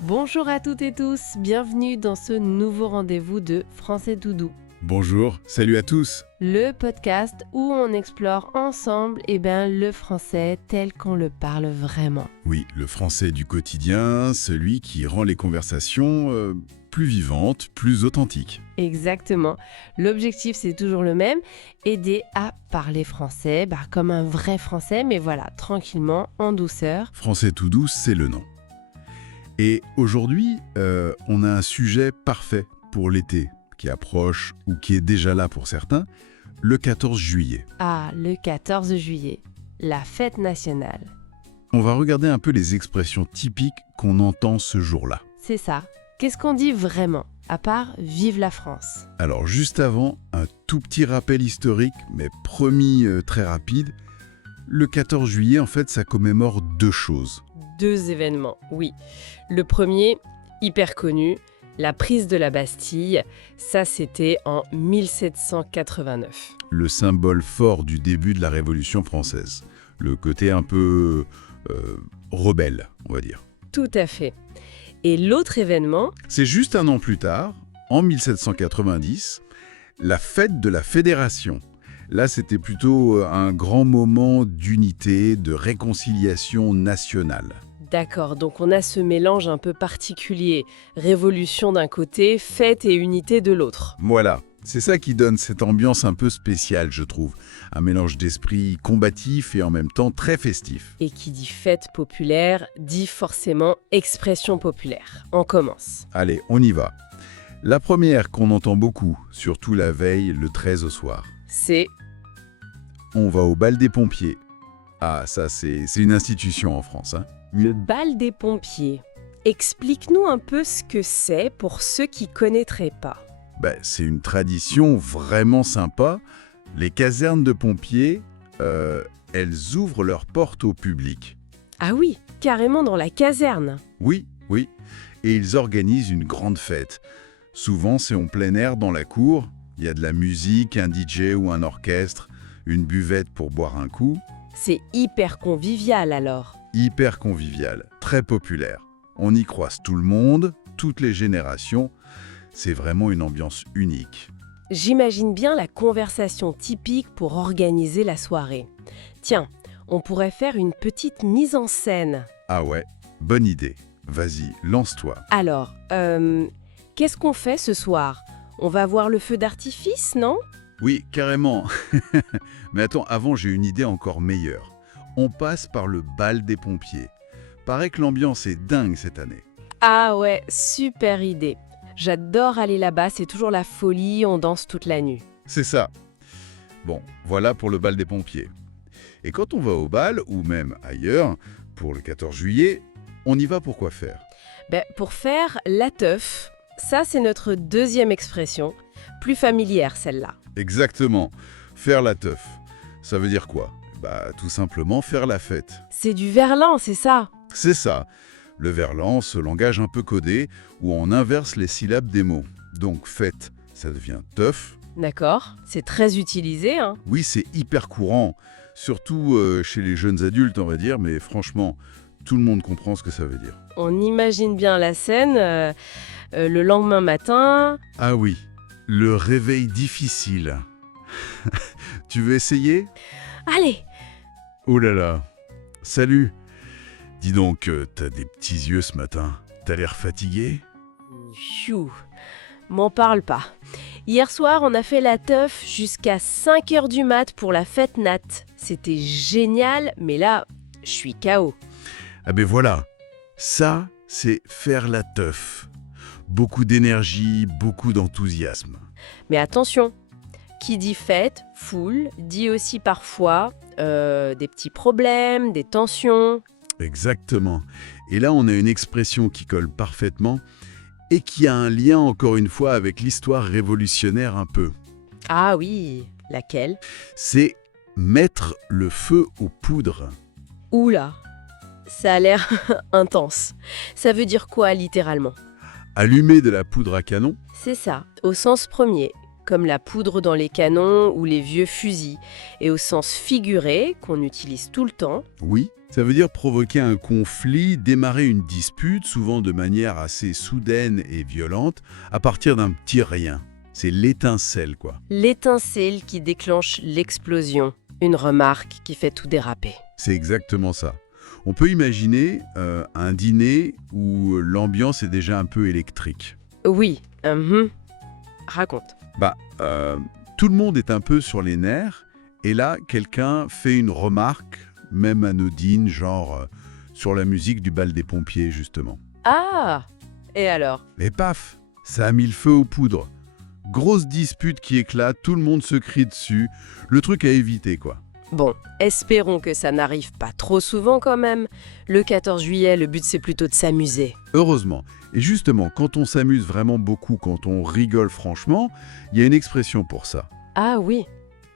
Bonjour à toutes et tous, bienvenue dans ce nouveau rendez-vous de Français tout doux. Bonjour, salut à tous. Le podcast où on explore ensemble le français tel qu'on le parle vraiment. Oui, le français du quotidien, celui qui rend les conversations plus vivantes, plus authentiques. Exactement. L'objectif c'est toujours le même, aider à parler français, comme un vrai français, mais voilà, tranquillement, en douceur. Français tout doux, c'est le nom. Et aujourd'hui, on a un sujet parfait pour l'été, qui approche ou qui est déjà là pour certains, le 14 juillet. Ah, le 14 juillet, la fête nationale. On va regarder un peu les expressions typiques qu'on entend ce jour-là. C'est ça. Qu'est-ce qu'on dit vraiment, à part « Vive la France ». Alors juste avant, un tout petit rappel historique, mais promis très rapide. Le 14 juillet, en fait, ça commémore deux choses. Deux événements, oui. Le premier, hyper connu, la prise de la Bastille, ça c'était en 1789. Le symbole fort du début de la Révolution française. Le côté un peu rebelle, on va dire. Tout à fait. Et l'autre événement, c'est juste un an plus tard, en 1790, la fête de la Fédération. Là, c'était plutôt un grand moment d'unité, de réconciliation nationale. D'accord, donc on a ce mélange un peu particulier. Révolution d'un côté, fête et unité de l'autre. Voilà, c'est ça qui donne cette ambiance un peu spéciale, je trouve. Un mélange d'esprit combatif et en même temps très festif. Et qui dit fête populaire, dit forcément expression populaire. On commence. Allez, on y va. La première qu'on entend beaucoup, surtout la veille, le 13 au soir. C'est « On va au bal des pompiers ». Ah, ça c'est une institution en France, hein. Le bal des pompiers. Explique-nous un peu ce que c'est pour ceux qui ne connaîtraient pas. C'est une tradition vraiment sympa. Les casernes de pompiers, elles ouvrent leurs portes au public. Ah oui, carrément dans la caserne. Oui. Et ils organisent une grande fête. Souvent, c'est en plein air dans la cour. Il y a de la musique, un DJ ou un orchestre, une buvette pour boire un coup. C'est hyper convivial alors. Hyper convivial, très populaire. On y croise tout le monde, toutes les générations. C'est vraiment une ambiance unique. J'imagine bien la conversation typique pour organiser la soirée. Tiens, on pourrait faire une petite mise en scène. Ah ouais, bonne idée. Vas-y, lance-toi. Alors, qu'est-ce qu'on fait ce soir? On va voir le feu d'artifice, non? Oui, carrément. Mais attends, avant, j'ai une idée encore meilleure. On passe par le bal des pompiers. Paraît que l'ambiance est dingue cette année. Ah ouais, super idée. J'adore aller là-bas, c'est toujours la folie, on danse toute la nuit. C'est ça. Bon, voilà pour le bal des pompiers. Et quand on va au bal, ou même ailleurs, pour le 14 juillet, on y va pour quoi faire? Pour faire la teuf, ça c'est notre deuxième expression, plus familière celle-là. Exactement. Faire la teuf. Ça veut dire quoi? Tout simplement faire la fête. C'est du verlan, c'est ça? C'est ça. Le verlan, ce langage un peu codé, où on inverse les syllabes des mots. Donc fête, ça devient teuf. D'accord, c'est très utilisé, hein? Oui, c'est hyper courant, surtout chez les jeunes adultes, on va dire, mais franchement, tout le monde comprend ce que ça veut dire. On imagine bien la scène, le lendemain matin. Ah oui, le réveil difficile. Tu veux essayer? Allez! Oh là là, salut. Dis donc, t'as des petits yeux ce matin. T'as l'air fatigué? Chou, m'en parle pas. Hier soir, on a fait la teuf jusqu'à 5h du mat pour la fête nat. C'était génial, mais là, je suis KO. Ah ben voilà, ça, c'est faire la teuf. Beaucoup d'énergie, beaucoup d'enthousiasme. Mais attention, qui dit fête, foule, dit aussi parfois des petits problèmes, des tensions. Exactement. Et là, on a une expression qui colle parfaitement et qui a un lien, encore une fois, avec l'histoire révolutionnaire un peu. Ah oui, laquelle? C'est mettre le feu aux poudres. Oula, ça a l'air intense. Ça veut dire quoi littéralement? Allumer de la poudre à canon? C'est ça, au sens premier. comme la poudre dans les canons ou les vieux fusils, et au sens figuré, qu'on utilise tout le temps. Oui, ça veut dire provoquer un conflit, démarrer une dispute, souvent de manière assez soudaine et violente, à partir d'un petit rien. C'est l'étincelle, quoi. L'étincelle qui déclenche l'explosion, une remarque qui fait tout déraper. C'est exactement ça. On peut imaginer un dîner où l'ambiance est déjà un peu électrique. Oui, raconte. Tout le monde est un peu sur les nerfs, et là, quelqu'un fait une remarque, même anodine, genre sur la musique du bal des pompiers, justement. Ah! Et alors? Et paf, ça a mis le feu aux poudres. Grosse dispute qui éclate, tout le monde se crie dessus. Le truc à éviter, quoi. Bon, espérons que ça n'arrive pas trop souvent quand même. Le 14 juillet, le but c'est plutôt de s'amuser. Heureusement. Et justement, quand on s'amuse vraiment beaucoup, quand on rigole franchement, il y a une expression pour ça. Ah oui,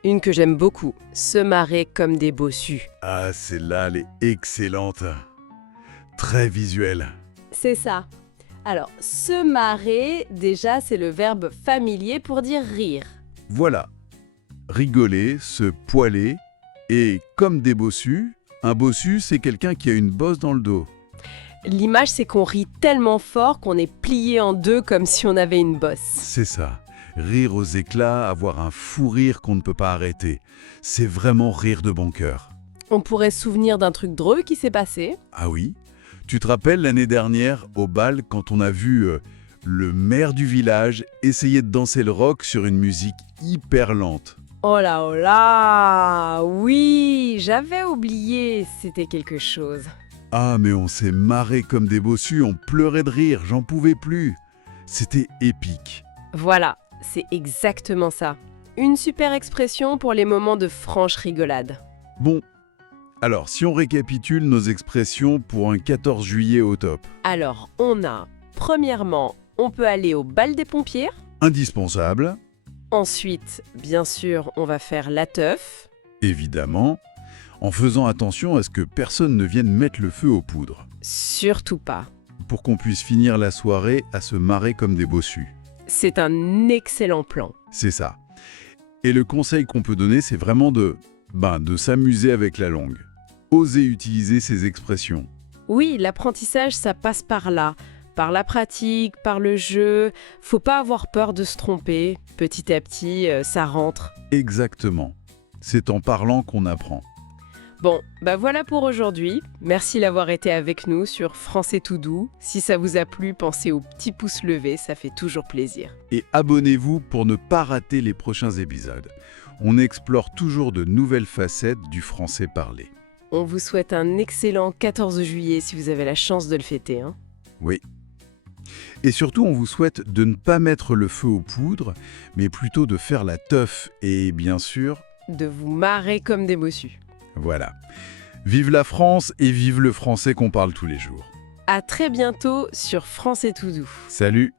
une que j'aime beaucoup, se marrer comme des bossus. Ah, celle-là, elle est excellente. Très visuelle. C'est ça. Alors, se marrer, déjà c'est le verbe familier pour dire rire. Voilà. Rigoler, se poiler, et comme des bossus, un bossu, c'est quelqu'un qui a une bosse dans le dos. L'image c'est qu'on rit tellement fort qu'on est plié en deux comme si on avait une bosse. C'est ça. Rire aux éclats, avoir un fou rire qu'on ne peut pas arrêter. C'est vraiment rire de bon cœur. On pourrait se souvenir d'un truc drôle qui s'est passé. Ah oui? Tu te rappelles l'année dernière, au bal, quand on a vu le maire du village essayer de danser le rock sur une musique hyper lente? Oh là, oui, j'avais oublié, c'était quelque chose. Ah, mais on s'est marré comme des bossus, on pleurait de rire, j'en pouvais plus. C'était épique. Voilà, c'est exactement ça. Une super expression pour les moments de franche rigolade. Bon, alors si on récapitule nos expressions pour un 14 juillet au top. Alors, on a, premièrement, on peut aller au bal des pompiers. Indispensable, Ensuite, bien sûr, on va faire la teuf. évidemment, en faisant attention à ce que personne ne vienne mettre le feu aux poudres, Surtout pas. pour qu'on puisse finir la soirée à se marrer comme des bossus. C'est un excellent plan. C'est ça. Et le conseil qu'on peut donner, c'est vraiment de s'amuser avec la langue. Oser utiliser ces expressions. Oui, l'apprentissage, ça passe par là. Par la pratique, par le jeu. Faut pas avoir peur de se tromper. Petit à petit, ça rentre. Exactement. C'est en parlant qu'on apprend. Bon, voilà pour aujourd'hui. Merci d'avoir été avec nous sur Français tout doux. Si ça vous a plu, pensez au petit pouce levé, ça fait toujours plaisir. Et abonnez-vous pour ne pas rater les prochains épisodes. On explore toujours de nouvelles facettes du français parlé. On vous souhaite un excellent 14 juillet si vous avez la chance de le fêter. Oui. Et surtout, on vous souhaite de ne pas mettre le feu aux poudres, mais plutôt de faire la teuf et, bien sûr, De vous marrer comme des bossus. voilà. Vive la France et vive le français qu'on parle tous les jours. À très bientôt sur Français tout doux. Salut!